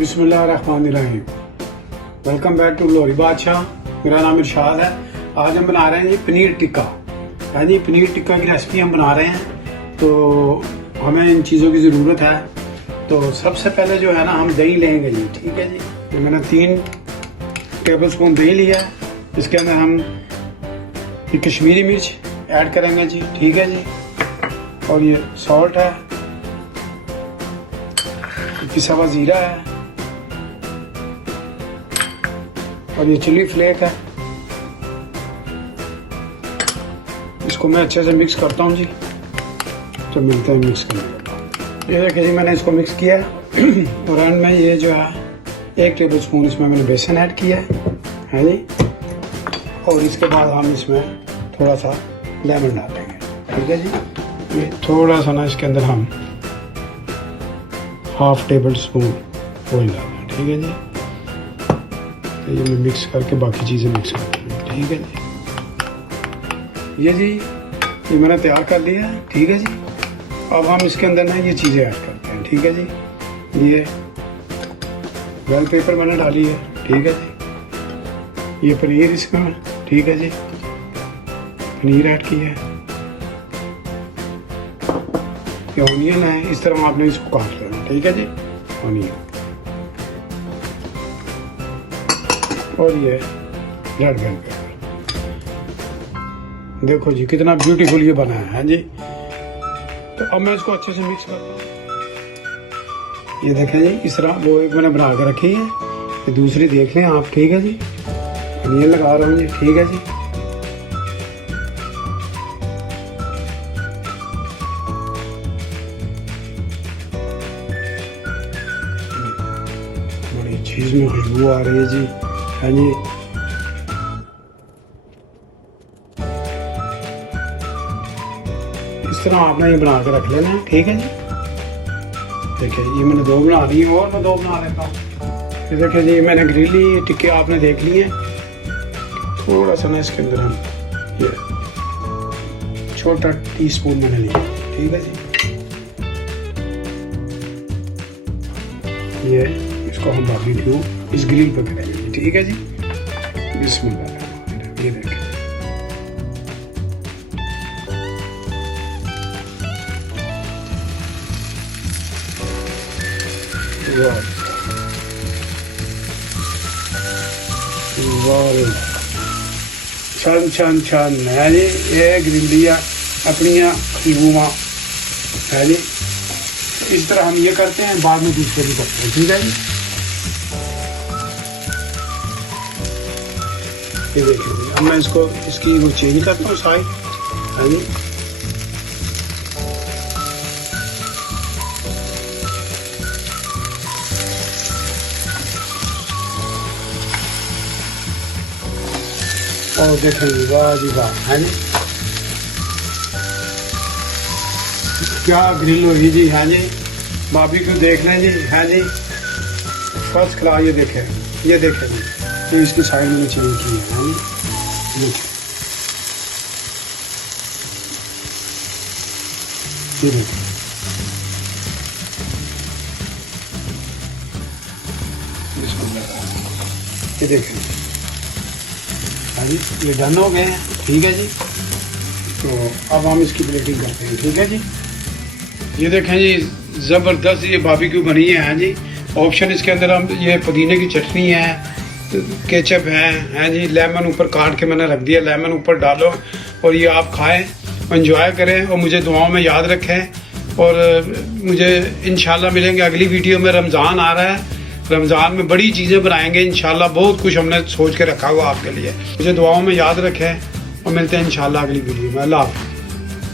बिस्मिल्लाहिर्रहमानिर्रहीम। Welcome back to लोरी बादशाह। मेरा नाम इरशाद है। आज हम बना रहे हैं जी पनीर टिक्का। है जी, पनीर टिक्का की रेसिपी हम बना रहे हैं, तो हमें इन चीज़ों की ज़रूरत है। तो सबसे पहले जो है ना, हम दही लेंगे जी। ठीक है जी, मैंने 3 टेबल स्पून दही लिया है। इसके अंदर हम ये कश्मीरी मिर्च ऐड करेंगे जी। ठीक है जी, और ये सॉल्ट है, पिसा हुआ जीरा है, और ये चिली फ्लेक है। इसको मैं अच्छे से मिक्स करता हूँ जी। तो मिलते हैं मिक्स करने के बाद। ये देखिए जी, मैंने इसको मिक्स किया है। और एंड में ये जो है 1 टेबल स्पून इसमें मैंने बेसन ऐड किया है जी। और इसके बाद हम इसमें थोड़ा सा लेमन डालेंगे। ठीक है जी, ये थोड़ा सा ना इसके अंदर हम 1/2 टेबल स्पून ऑयल डालें। ठीक है जी, तो ये मैं मिक्स करके बाकी चीज़ें मिक्स कर दूँगी। ठीक है जी, ये मैंने तैयार कर लिया है। ठीक है जी, अब हम इसके अंदर ना ये चीज़ें ऐड करते हैं। ठीक है जी, ये वेल पेपर मैंने डाली है। ठीक है जी, ये पनीर इसमें, ठीक है जी, पनीर ऐड किया है। ये ऑनियन है, इस तरह आपने इसको काट लेना। ठीक है जी, ऑनियन, और ये रेड बेल पेपर। देखो जी कितना ब्यूटीफुल ये बना है जी। तो अब मैं इसको अच्छे से मिक्स करता हूँ। ये देखें जी, इस तरह वो एक मैंने बना के रखी है, ये दूसरी देख लें आप। ठीक है जी, ऑनियन लगा रहा हूँ जी। ठीक है जी, बड़ी चीज में खुशबू आ रही है जी। हाँ जी, इस तरह आपने ये बना के रख लेना है। ठीक है जी, देखिए ये मैंने 2 बना ली, और मैं 2 बना लेता हूँ। फिर देखिए जी, मैंने ग्रिली टिक्के आपने देख लिए। थोड़ा सा ना इसके अंदर हम ये छोटा टीस्पून मैंने लिया। ठीक है जी, ये इसको हम बारबेक्यू इस ग्रिल पे करेंगे। ठीक है जी, बिस्मिल्लाह। ये देखिए, छन छन छन है जी। ये ग्रिलियाँ अपनियाँ खुशबुआ है जी। इस तरह हम ये करते हैं, बाद में दूसरे भी करते हैं। ठीक है जी, ये देखिए, अब मैं इसको इसकी वो चेंज करता हूँ साइड। है जी, और देखेंगे, वाह जी वाह। है जी, क्या ग्रिल होगी जी। हाँ जी, बारबेक्यू देख लें जी। हाँ जी, फर्स्ट क्लास। ये देखें जी, तो इसकी साइड में चेंज की है। हाँ जी, ये देखें, ये देखें। हाँ जी, ये डन हो गए हैं। ठीक है जी, तो अब हम इसकी प्लेटिंग करते हैं। ठीक है जी, ये देखें जी, ज़बरदस्त ये बारबेक्यू बनी है। हाँ जी, ऑप्शन इसके अंदर हम ये पुदीने की चटनी है, केचप है जी, लेमन ऊपर काट के मैंने रख दिया, लेमन ऊपर डालो और ये आप खाएं, एंजॉय करें, और मुझे दुआओं में याद रखें। और मुझे इंशाल्लाह मिलेंगे अगली वीडियो में। रमज़ान आ रहा है, रमज़ान में बड़ी चीज़ें बनाएंगे इंशाल्लाह। बहुत कुछ हमने सोच के रखा हुआ आपके लिए। मुझे दुआओं में याद रखें, और मिलते हैं इंशाल्लाह अगली वीडियो में। अल्लाह हाफ़िज़।